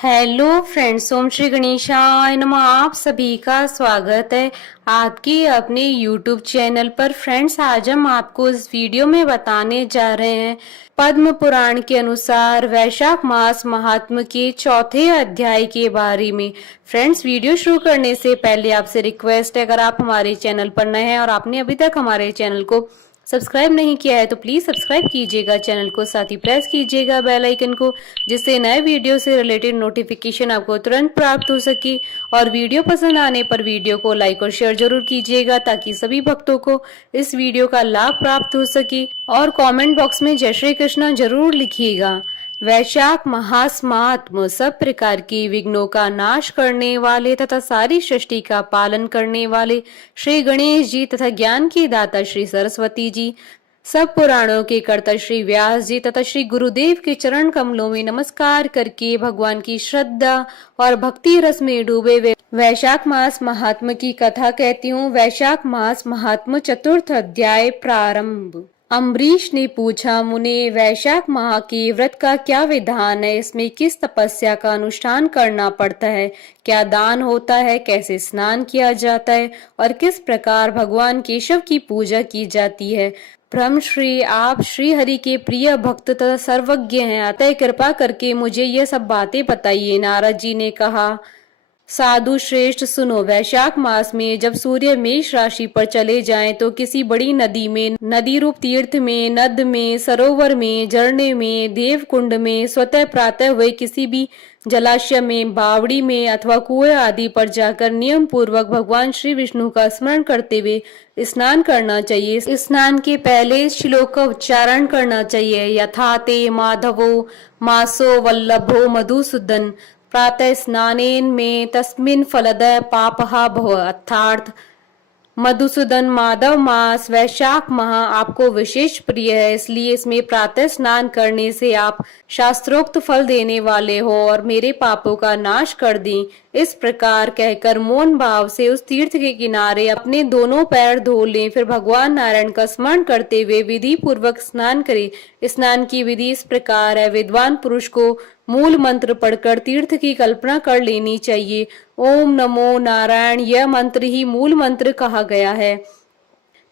Hello friends, ओम श्री गणेशाय नमः। आप सभी का स्वागत है आपके अपने यूट्यूब चैनल पर। फ्रेंड्स, आज हम आपको इस वीडियो में बताने जा रहे हैं पद्म पुराण के अनुसार वैशाख मास महात्म के चौथे अध्याय के बारे में। फ्रेंड्स, वीडियो शुरू करने से पहले आपसे रिक्वेस्ट है, अगर आप हमारे चैनल पर नए हैं और आपने अभी तक हमारे चैनल को सब्सक्राइब नहीं किया है तो प्लीज सब्सक्राइब कीजिएगा चैनल को, साथ ही प्रेस कीजिएगा बेल आइकन को, जिससे नए वीडियो से रिलेटेड नोटिफिकेशन आपको तुरंत प्राप्त हो सके। और वीडियो पसंद आने पर वीडियो को लाइक और शेयर जरूर कीजिएगा ताकि सभी भक्तों को इस वीडियो का लाभ प्राप्त हो सके। और कमेंट बॉक्स में जय श्री कृष्ण जरूर लिखिएगा। वैशाख मास महात्म सब प्रकार की विघ्नों का नाश करने वाले तथा सारी सृष्टि का पालन करने वाले श्री गणेश जी तथा ज्ञान की दाता श्री सरस्वती जी, सब पुराणों के कर्ता श्री व्यास जी तथा श्री गुरुदेव के चरण कमलों में नमस्कार करके भगवान की श्रद्धा और भक्ति रस में डूबे हुए वैशाख मास महात्म की कथा कहती हूँ। वैशाख मास महात्म चतुर्थ अध्याय प्रारंभ। अम्बरीश ने पूछा, मुने, वैशाख माह के व्रत का क्या विधान है? इसमें किस तपस्या का अनुष्ठान करना पड़ता है? क्या दान होता है? कैसे स्नान किया जाता है? और किस प्रकार भगवान केशव की पूजा की जाती है? ब्रह्मश्री, आप श्री हरि के प्रिय भक्त तथा सर्वज्ञ हैं, अतः कृपा करके मुझे ये सब बातें बताइए। नारद जी ने कहा, साधु श्रेष्ठ सुनो, वैशाख मास में जब सूर्य मेष राशि पर चले जाएं तो किसी बड़ी नदी में, नदी रूप तीर्थ में, नद में, सरोवर में, झरने में, देव कुंड में, स्वतः प्रातः हुए किसी भी जलाशय में, बावड़ी में अथवा कुएं आदि पर जाकर नियम पूर्वक भगवान श्री विष्णु का स्मरण करते हुए स्नान करना चाहिए। स्नान के पहले श्लोक का उच्चारण करना चाहिए, यथा ते माधवो मासो वल्लभो मधुसूदन प्रातः स्नानेन में तस्मिन फलदय पापहा भव। अर्थात मधुसूदन माधव मास वैशाख माह आपको विशेष प्रिय है, इसलिए इसमें प्रातः स्नान करने से आप शास्त्रोक्त फल देने वाले हो और मेरे पापों का नाश कर दें। इस प्रकार कहकर मौन भाव से उस तीर्थ के किनारे अपने दोनों पैर धो लें, फिर भगवान नारायण का स्मरण करते हुए विधि पूर्वक स्नान करें। स्नान की विधि इस प्रकार है, विद्वान पुरुष को मूल मंत्र पढ़कर तीर्थ की कल्पना कर लेनी चाहिए। ओम नमो नारायण, यह मंत्र ही मूल मंत्र कहा गया है।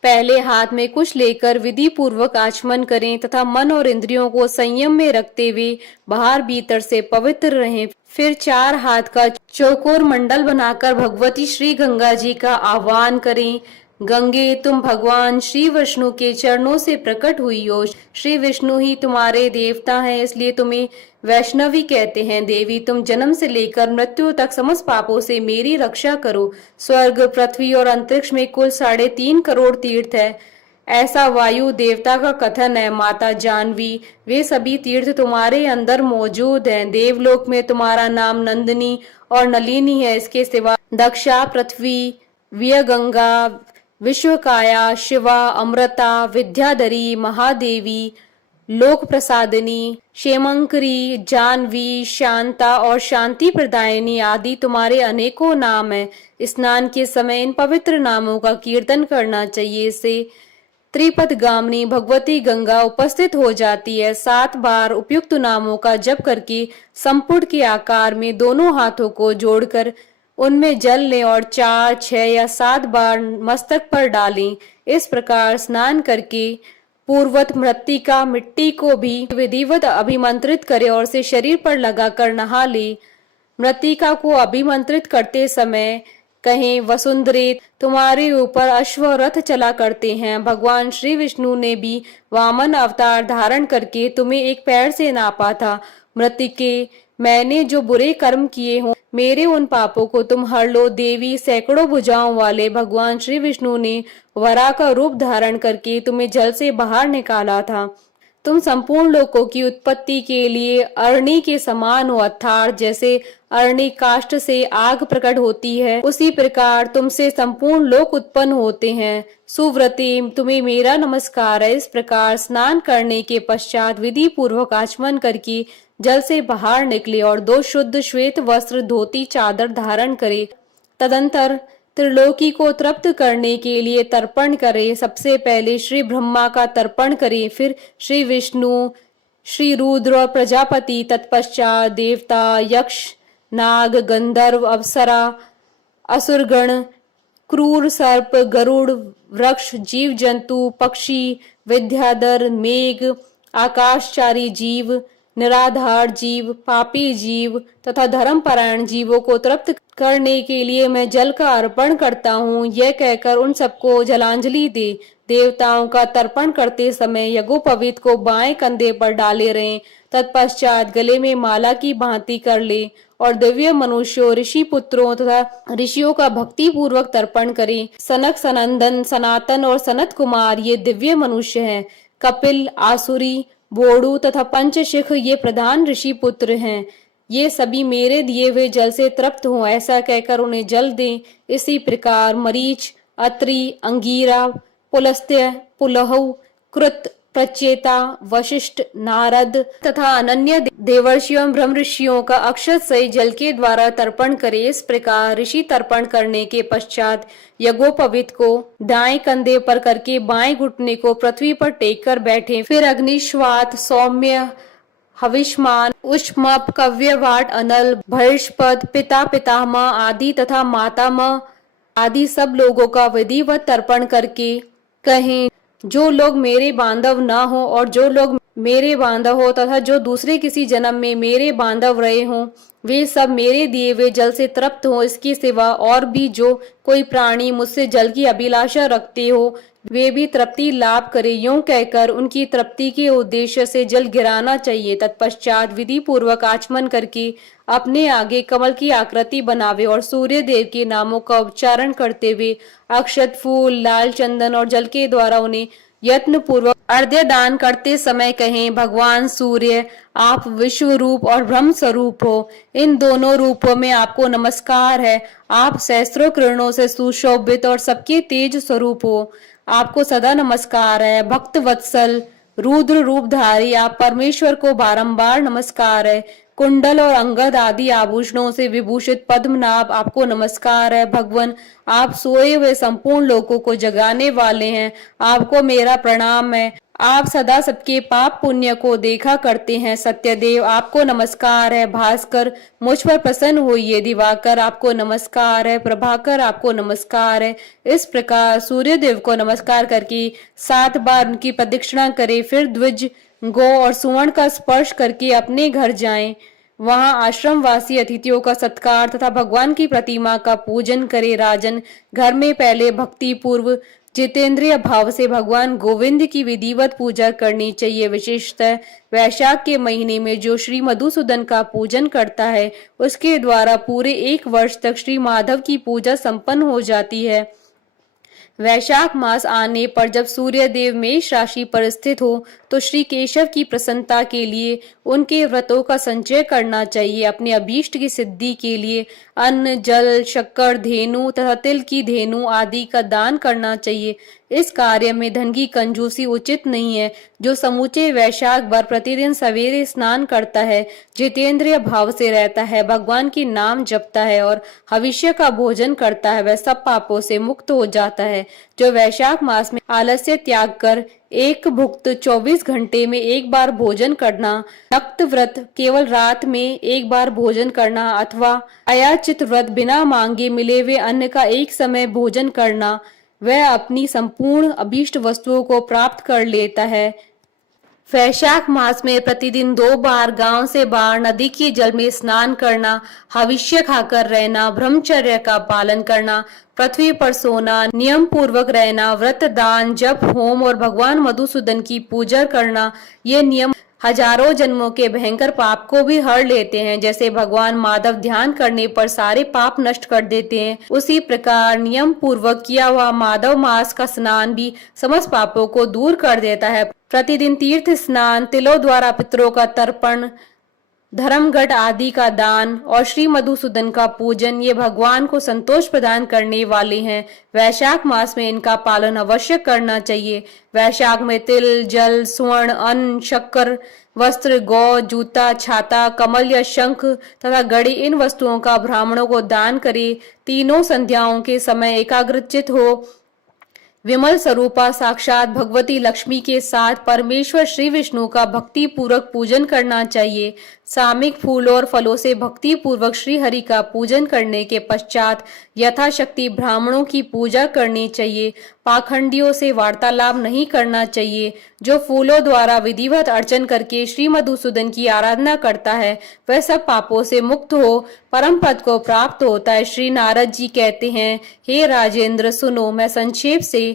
पहले हाथ में कुछ लेकर विधि पूर्वक आचमन करें तथा मन और इंद्रियों को संयम में रखते हुए बाहर भीतर से पवित्र रहें। फिर 4 हाथ का चौकोर मंडल बनाकर भगवती श्री गंगा जी का आह्वान करें। गंगे, तुम भगवान श्री विष्णु के चरणों से प्रकट हुई हो। श्री विष्णु ही तुम्हारे देवता हैं, इसलिए तुम्हें वैष्णवी कहते हैं। देवी, तुम जन्म से लेकर मृत्यु तक समस्त पापों से मेरी रक्षा करो। स्वर्ग, पृथ्वी और अंतरिक्ष में कुल 3.5 करोड़ तीर्थ है, ऐसा वायु देवता का कथन है। माता जानवी, वे सभी तीर्थ तुम्हारे अंदर मौजूद हैं। देवलोक में तुम्हारा नाम नंदिनी और नलिनी है। इसके सिवा दक्षा, पृथ्वी, व्यगंगा, विश्वकाया, शिवा, अमृता, विद्याधरी, महादेवी, लोक प्रसादिनी, क्षेमंकरी, जानवी, शांता और शांति प्रदायिनी आदि तुम्हारे अनेकों नाम हैं। स्नान के समय इन पवित्र नामों का कीर्तन करना चाहिए। इससे त्रिपद गामिनी भगवती गंगा उपस्थित हो जाती है। 7 बार उपयुक्त नामों का जप करके संपुट के आकार में दोनों हाथों को जोड़कर उनमें जल लें और 4, 6 या 7 बार मस्तक पर डालें। इस प्रकार स्नान करके पूर्वत मृत्तिका मिट्टी को भी विधिवत अभिमंत्रित करे और से शरीर पर लगाकर नहा ले। मृत्तिका को अभिमंत्रित करते समय कहें, वसुंधरे, तुम्हारे ऊपर अश्व रथ चला करते हैं। भगवान श्री विष्णु ने भी वामन अवतार धारण करके तुम्हें एक पैर से नापा था। मृत्तिके, मैंने जो बुरे कर्म किए हों, मेरे उन पापों को तुम हर लो। देवी, सैकड़ों भुजाओं वाले भगवान श्री विष्णु ने वराह का रूप धारण करके तुम्हें जल से बाहर निकाला था। तुम संपूर्ण लोकों की उत्पत्ति के लिए अरणी के समान हो। अर्थात जैसे अरणी काष्ठ से आग प्रकट होती है, उसी प्रकार तुमसे संपूर्ण लोक उत्पन्न होते हैं। सुव्रती, तुम्हें मेरा नमस्कार है। इस प्रकार स्नान करने के पश्चात विधि पूर्वक आचमन करके जल से बाहर निकले और 2 शुद्ध श्वेत वस्त्र, धोती, चादर धारण करे। तदंतर त्रिलोकी को तृप्त करने के लिए तर्पण करे। सबसे पहले श्री ब्रह्मा का तर्पण करें, फिर श्री विष्णु, श्री रुद्र और प्रजापति, तत्पश्चात देवता, यक्ष, नाग, गंधर्व, अप्सरा, असुरगण, क्रूर सर्प, गरुड़, वृक्ष, जीव जंतु, पक्षी, विद्याधर, मेघ, आकाशचारी जीव, निराधार जीव, पापी जीव तथा धर्मपरायण जीवों को तृप्त करने के लिए मैं जल का अर्पण करता हूँ। यह कहकर उन सबको जलांजलि दे। देवताओं का तर्पण करते समय यज्ञोपवीत को बाएं कंधे पर डाले रहें। तत्पश्चात गले में माला की भांति कर ले और दिव्य मनुष्यों, ऋषि पुत्रों तथा ऋषियों का भक्ति पूर्वक तर्पण करें। सनक, सनंदन, सनातन और सनत कुमार ये दिव्य मनुष्य हैं। कपिल, आसुरी, बोड़ू तथा पंचशिख ये प्रधान ऋषि पुत्र हैं। ये सभी मेरे दिए हुए जल से तृप्त हों, ऐसा कहकर उन्हें जल दें। इसी प्रकार मरीच, अत्रि, अंगीरा, पुलस्त्य, पुलहु, कृत, प्रचेता, वशिष्ठ, नारद तथा अनन्य देवर्षियों एवं ब्रह्म ऋषियों का अक्षत सहित जल के द्वारा तर्पण करे। इस प्रकार ऋषि तर्पण करने के पश्चात यज्ञोपवीत को दाएं कंधे पर करके बाएं घुटने को पृथ्वी पर टेक कर बैठे। फिर अग्निश्वात, सौम्य, हविष्मान, उष्मप, कव्यवाट, अनल, बृहस्पति, पिता, पितामह आदि तथा मातामह आदि सब लोगों का विधिवत तर्पण करके कहें, जो लोग मेरे बांधव ना हो और जो लोग मेरे बांधव हो तथा जो दूसरे किसी जन्म में मेरे बांधव रहे हों, वे सब मेरे दिए हुए जल से तृप्त हो। इसके सिवा और भी जो कोई प्राणी मुझसे जल की अभिलाषा रखते हो, वे भी तृप्ति लाभ करे। यूं कहकर उनकी तृप्ति के उद्देश्य से जल गिराना चाहिए। तत्पश्चात विधि पूर्वक आचमन करके अपने आगे कमल की आकृति बनावे और सूर्य देव के नामों का उच्चारण करते हुए अक्षत, फूल, लाल चंदन और जल के द्वारा उन्हें यत्न पूर्वक अर्घ्य दान करते समय कहें, भगवान सूर्य, आप विश्व रूप और ब्रह्म स्वरूप हो। इन दोनों रूपों में आपको नमस्कार है। आप सहस्त्रों किरणों से सुशोभित और सबके तेज स्वरूप हो। आपको सदा नमस्कार है। भक्त वत्सल, रुद्र रूपधारी आप परमेश्वर को बारंबार नमस्कार है। कुंडल और अंगद आदि आभूषणों से विभूषित पद्मनाभ आपको नमस्कार है। भगवान, आप सोए हुए संपूर्ण लोगों को जगाने वाले हैं, आपको मेरा प्रणाम है। आप सदा सबके पाप पुण्य को देखा करते हैं। सत्यदेव, आपको नमस्कार है। भास्कर, मुझ पर प्रसन्न होइए। दिवाकर, आपको नमस्कार है। प्रभाकर, आपको नमस्कार है। इस प्रकार सूर्यदेव को नमस्कार करके 7 बार उनकी प्रदक्षिणा करें। फिर द्विज, गो और सुवर्ण का स्पर्श करके अपने घर जाएं। वहां आश्रमवासी अतिथियों का सत्कार तथा भगवान की प्रतिमा का पूजन करे। राजन, घर में पहले भक्ति पूर्व जितेंद्रिय भाव से भगवान गोविंद की विधिवत पूजा करनी चाहिए। विशेषतः वैशाख के महीने में जो श्री मधुसूदन का पूजन करता है, उसके द्वारा पूरे 1 वर्ष तक श्री माधव की पूजा संपन्न हो जाती है। वैशाख मास आने पर जब सूर्य देव मेष राशि पर स्थित हो, तो श्री केशव की प्रसन्नता के लिए उनके व्रतों का संचय करना चाहिए। अपने अभीष्ट की सिद्धि के लिए अन्न, जल, शक्कर, धेनु तथा तिल की धेनु आदि का दान करना चाहिए। इस कार्य में धन की कंजूसी उचित नहीं है। जो समूचे वैशाख भर प्रतिदिन सवेरे स्नान करता है, जितेंद्रिय भाव से रहता है, भगवान की नाम जपता है और हविष्य का भोजन करता है, वह सब पापों से मुक्त हो जाता है। जो वैशाख मास में आलस्य त्याग कर एक भुक्त 24 घंटे में 1 बार भोजन करना, नक्त व्रत केवल रात में 1 बार भोजन करना अथवा अयाचित व्रत बिना मांगे मिले हुए अन्न का एक समय भोजन करना, वह अपनी संपूर्ण अभीष्ट वस्तुओं को प्राप्त कर लेता है। वैशाख मास में प्रतिदिन 2 बार गांव से बाहर नदी के जल में स्नान करना, हविष्य खाकर रहना, ब्रह्मचर्य का पालन करना, पृथ्वी पर सोना, नियम पूर्वक रहना, व्रत, दान, जप, होम और भगवान मधुसूदन की पूजा करना, ये नियम हजारों जन्मों के भयंकर पाप को भी हर लेते हैं। जैसे भगवान माधव ध्यान करने पर सारे पाप नष्ट कर देते हैं, उसी प्रकार नियम पूर्वक किया हुआ माधव मास का स्नान भी समस्त पापों को दूर कर देता है। प्रतिदिन तीर्थ स्नान, तिलों द्वारा पितरों का तर्पण, धर्मघट आदि का दान और श्री मधुसूदन का पूजन, ये भगवान को संतोष प्रदान करने वाले हैं। वैशाख मास में इनका पालन अवश्य करना चाहिए। वैशाख में तिल, जल, स्वर्ण, अन्न, शक्कर, वस्त्र, गौ, जूता, छाता, कमल या शंख तथा घड़ी, इन वस्तुओं का ब्राह्मणों को दान करे। तीनों संध्याओं के समय एकाग्रचित हो विमल स्वरूपा साक्षात भगवती लक्ष्मी के साथ परमेश्वर श्री विष्णु का भक्ति पूर्वक पूजन करना चाहिए। सामिक फूलों और फलों से भक्ति पूर्वक श्री हरि का पूजन करने के पश्चात यथाशक्ति ब्राह्मणों की पूजा करनी चाहिए। पाखंडियों से वार्तालाप नहीं करना चाहिए। जो फूलों द्वारा विधिवत अर्चन करके श्री मधुसूदन की आराधना करता है वह सब पापों से मुक्त हो परम पद को प्राप्त होता है। श्री नारद जी कहते हैं, हे राजेंद्र सुनो, मैं संक्षेप से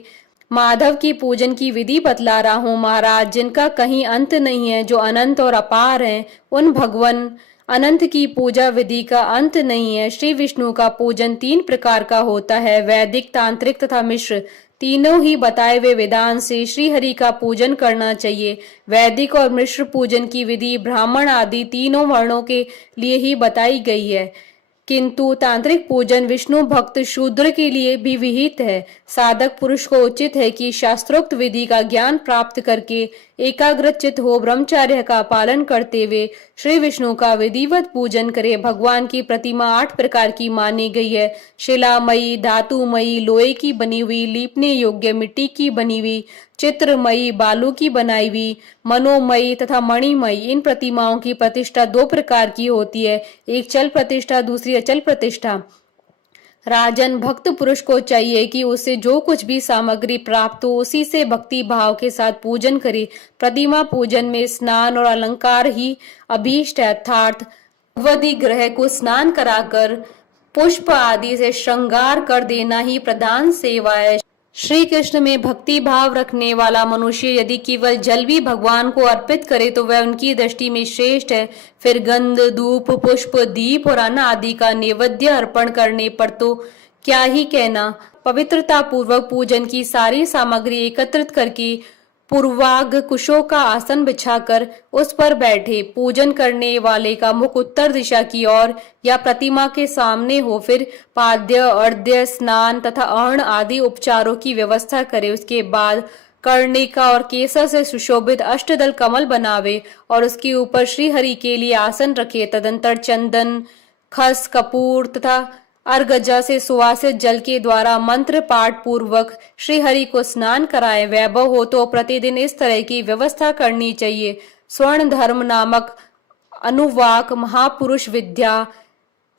माधव की पूजन की विधि बतला रहा हूँ। महाराज, जिनका कहीं अंत नहीं है, जो अनंत और अपार हैं, उन भगवान अनंत की पूजा विधि का अंत नहीं है। श्री विष्णु का पूजन 3 प्रकार का होता है, वैदिक, तांत्रिक तथा मिश्र। तीनों ही बताए हुए विधान से श्री हरि का पूजन करना चाहिए। वैदिक और मिश्र पूजन की विधि ब्राह्मण आदि तीनों वर्णों के लिए ही बताई गई है, किंतु तांत्रिक पूजन विष्णु भक्त शूद्र के लिए भी विहित है। साधक पुरुष को उचित है कि शास्त्रोक्त विधि का ज्ञान प्राप्त करके एकाग्रचित हो ब्रह्मचर्य का पालन करते हुए श्री विष्णु का विधिवत पूजन करे। भगवान की प्रतिमा 8 प्रकार की मानी गई है, शिलामयी, धातुमयी, लोहे की बनी हुई, लीपने योग्य मिट्टी की बनी हुई, चित्रमयी, बालू की बनाई हुई, मनोमयी तथा मणिमयी। इन प्रतिमाओं की प्रतिष्ठा 2 प्रकार की होती है, एक चल प्रतिष्ठा, दूसरी अचल प्रतिष्ठा। राजन, भक्त पुरुष को चाहिए कि उसे जो कुछ भी सामग्री प्राप्त हो उसी से भक्ति भाव के साथ पूजन करे। प्रतिमा पूजन में स्नान और अलंकार ही अभीष्ट है, अर्थात भगवती ग्रह को स्नान कराकर पुष्प आदि से श्रृंगार कर देना ही प्रधान सेवा है। श्री कृष्ण में भक्ति भाव रखने वाला मनुष्य यदि केवल जल भी भगवान को अर्पित करे तो वह उनकी दृष्टि में श्रेष्ठ है। फिर गंध, धूप, पुष्प, दीप और अन्न आदि का नैवेद्य अर्पण करने पर तो क्या ही कहना। पवित्रता पूर्वक पूजन की सारी सामग्री एकत्रित करके पूर्वाग्र कुशों का आसन बिछाकर उस पर बैठे। पूजन करने वाले का मुख उत्तर दिशा की ओर या प्रतिमा के सामने हो। फिर पाद्य, अर्घ्य, स्नान तथा अर्घ आदि उपचारों की व्यवस्था करे। उसके बाद कर्णिका और केसर से सुशोभित अष्टदल कमल बनावे और उसके ऊपर श्री हरि के लिए आसन रखे। तदंतर चंदन, खस, कपूर तथा अर्गजा से सुवासित जल के द्वारा मंत्र पाठ पूर्वक श्री हरि को स्नान कराए। वैभव हो तो प्रतिदिन इस तरह की व्यवस्था करनी चाहिए। स्वर्ण धर्म नामक अनुवाक, महापुरुष विद्या,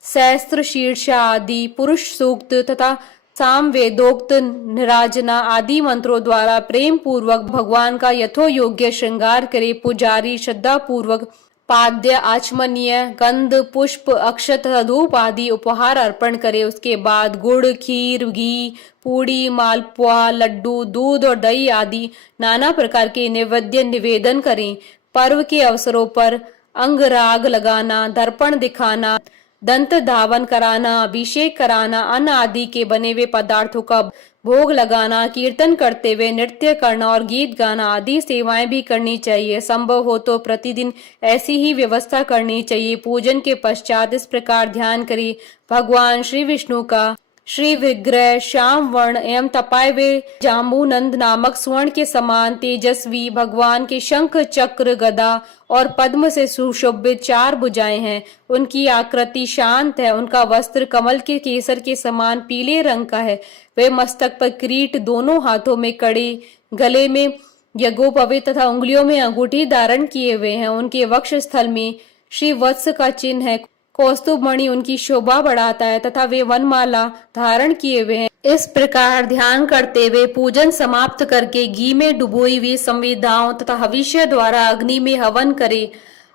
सहस्त्र शीर्षा आदि, पुरुष सूक्त तथा साम वेदोक्त निराजना आदि मंत्रों द्वारा प्रेम पूर्वक भगवान का यथो योग्य श्रृंगार करे। पुजारी श्रद्धा पूर्वक पाद्य, आचमनीय, गंध, पुष्प, अक्षत, धूप आदि उपहार अर्पण करे। उसके बाद गुड़, खीर, घी, पूड़ी, मालपुआ, लड्डू, दूध और दही आदि नाना प्रकार के नैवेद्य निवेदन करें। पर्व के अवसरों पर अंगराग लगाना, दर्पण दिखाना, दंत धावन कराना, अभिषेक कराना, अन्न आदि के बने हुए पदार्थों का भोग लगाना, कीर्तन करते हुए नृत्य करना और गीत गाना आदि सेवाएं भी करनी चाहिए। संभव हो तो प्रतिदिन ऐसी ही व्यवस्था करनी चाहिए। पूजन के पश्चात इस प्रकार ध्यान करें, भगवान श्री विष्णु का श्री विग्रह श्याम वर्ण एवं तपाए हुए जाम्बूनंद नामक स्वर्ण के समान तेजस्वी, भगवान के शंख, चक्र, गदा और पद्म से सुशोभित 4 भुजाएं हैं। उनकी आकृति शांत है। उनका वस्त्र कमल के केसर के समान पीले रंग का है। वे मस्तक पर किरीट, दोनों हाथों में कड़े, गले में यज्ञोपवीत तथा उंगलियों में अंगूठी धारण किए हुए हैं। उनके वक्ष स्थल में श्री वत्स का चिन्ह है। कौस्तुभ मणि उनकी शोभा बढ़ाता है तथा वे वनमाला धारण किए हुए हैं। इस प्रकार ध्यान करते हुए पूजन समाप्त करके घी में डुबोई हुई संविधाओं तथा हविष्य द्वारा अग्नि में हवन करे।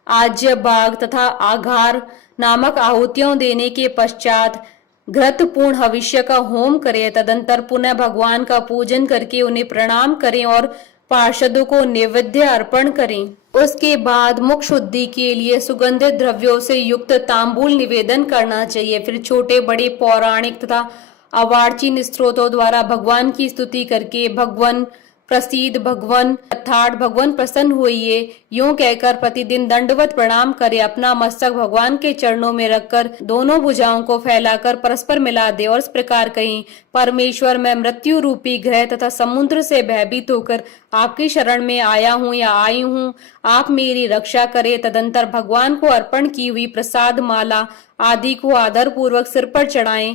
आज्य, बाग तथा आघार नामक आहुतियों देने के पश्चात घृत पूर्ण हविष्य का होम करें। तदंतर पुनः भगवान का पूजन करके उन्हें प्रणाम करें और पार्षदों को नैवेद्य अर्पण करें। उसके बाद मुख शुद्धि के लिए सुगंधित द्रव्यों से युक्त तांबूल निवेदन करना चाहिए। फिर छोटे बड़े पौराणिक तथा अवार्चीन स्त्रोतों द्वारा भगवान की स्तुति करके भगवान प्रसीद, भगवान अर्थात भगवान प्रसन्न होइए यूं कहकर प्रतिदिन दंडवत प्रणाम करे। अपना मस्तक भगवान के चरणों में रखकर दोनों भुजाओं को फैलाकर परस्पर मिला दे और इस प्रकार कहें, परमेश्वर मैं मृत्यु रूपी ग्रह तथा समुद्र से भयभीत होकर आपकी शरण में आया हूँ या आई हूँ, आप मेरी रक्षा करे। तदंतर भगवान को अर्पण की हुई प्रसाद माला आदि को आदर पूर्वक सिर पर चढ़ाएं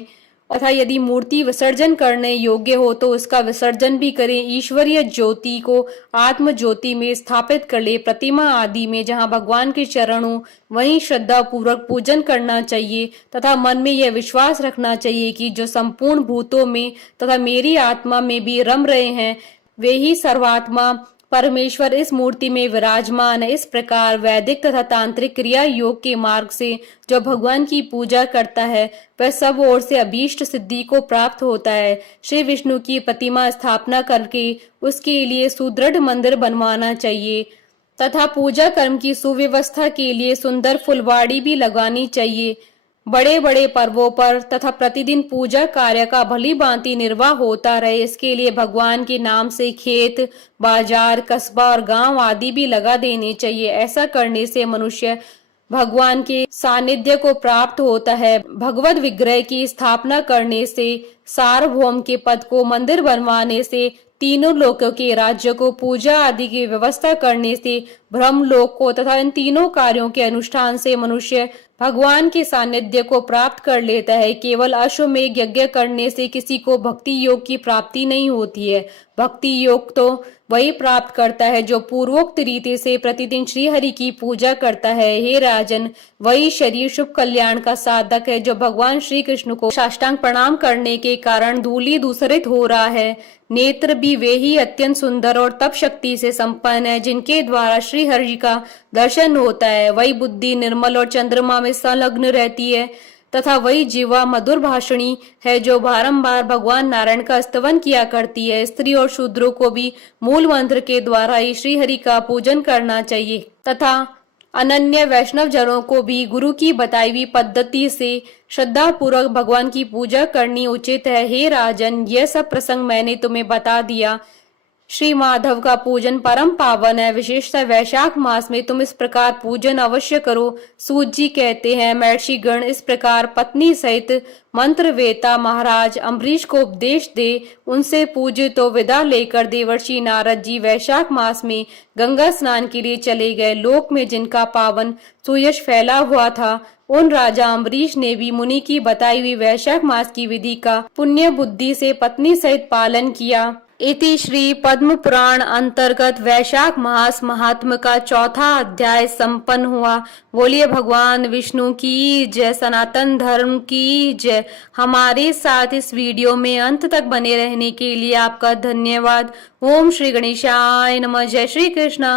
तथा यदि मूर्ति विसर्जन करने योग्य हो तो उसका विसर्जन भी करें। ईश्वरीय ज्योति को आत्म ज्योति में स्थापित कर ले। प्रतिमा आदि में जहाँ भगवान के चरण हो वहीं श्रद्धा पूर्वक पूजन करना चाहिए तथा मन में यह विश्वास रखना चाहिए कि जो संपूर्ण भूतों में तथा मेरी आत्मा में भी रम रहे हैं वे ही सर्वात्मा परमेश्वर इस मूर्ति में विराजमान है। इस प्रकार वैदिक तथा तांत्रिक क्रिया योग के मार्ग से जो भगवान की पूजा करता है वह सब ओर से अभीष्ट सिद्धि को प्राप्त होता है। श्री विष्णु की प्रतिमा स्थापना करके उसके लिए सुदृढ़ मंदिर बनवाना चाहिए तथा पूजा कर्म की सुव्यवस्था के लिए सुंदर फुलवाड़ी भी लगानी चाहिए। बड़े बड़े पर्वों पर तथा प्रतिदिन पूजा कार्य का भली भांति निर्वाह होता रहे, इसके लिए भगवान के नाम से खेत, बाजार, कस्बा और गांव आदि भी लगा देने चाहिए। ऐसा करने से मनुष्य भगवान के सानिध्य को प्राप्त होता है। भगवत विग्रह की स्थापना करने से, सार्वभौम के पद को मंदिर बनवाने से, तीनों लोकों के राज्य को पूजा आदि की व्यवस्था करने से, ब्रह्म लोक को तथा इन तीनों कार्यों के अनुष्ठान से मनुष्य भगवान के सानिध्य को प्राप्त कर लेता है। केवल अश्वमेध यज्ञ करने से किसी को भक्ति योग की प्राप्ति नहीं होती है। भक्ति योग तो वही प्राप्त करता है जो पूर्वोक्त रीति से प्रतिदिन श्री हरि की पूजा करता है। हे राजन, वही शरीर शुभ कल्याण का साधक है जो भगवान श्री कृष्ण को साष्टांग प्रणाम करने के कारण धूलि दूसरित हो रहा है। नेत्र भी वे ही अत्यंत सुंदर और तप शक्ति से संपन्न है जिनके द्वारा श्री हरि का दर्शन होता है। वही बुद्धि निर्मल और चंद्रमा में संलग्न रहती है तथा वही जीवा मधुर भाषणी है जो बारंबार भगवान नारायण का स्तवन किया करती है। स्त्री और शूद्रों को भी मूल मंत्र के द्वारा ही श्री हरि का पूजन करना चाहिए तथा अनन्य वैष्णव जनों को भी गुरु की बताई हुई पद्धति से श्रद्धा पूर्वक भगवान की पूजा करनी उचित है। हे राजन, यह सब प्रसंग मैंने तुम्हें बता दिया। श्री माधव का पूजन परम पावन है। विशेषतः वैशाख मास में तुम इस प्रकार पूजन अवश्य करो। सूत जी कहते हैं, महर्षि गण इस प्रकार पत्नी सहित मंत्र वेता महाराज अम्बरीश को उपदेश दे उनसे पूजे तो विदा लेकर देवर्षि नारद जी वैशाख मास में गंगा स्नान के लिए चले गए। लोक में जिनका पावन सुयश फैला हुआ था उन राजा अम्बरीश ने भी मुनि की बताई हुई वैशाख मास की विधि का पुण्य बुद्धि से पत्नी सहित पालन किया। इति श्री पद्म पुराण अंतर्गत वैशाख मास महात्म का चौथा अध्याय संपन्न हुआ। बोलिए भगवान विष्णु की जय, सनातन धर्म की जय। हमारे साथ इस वीडियो में अंत तक बने रहने के लिए आपका धन्यवाद। ओम श्री गणेशाय नमः। जय श्री कृष्णा।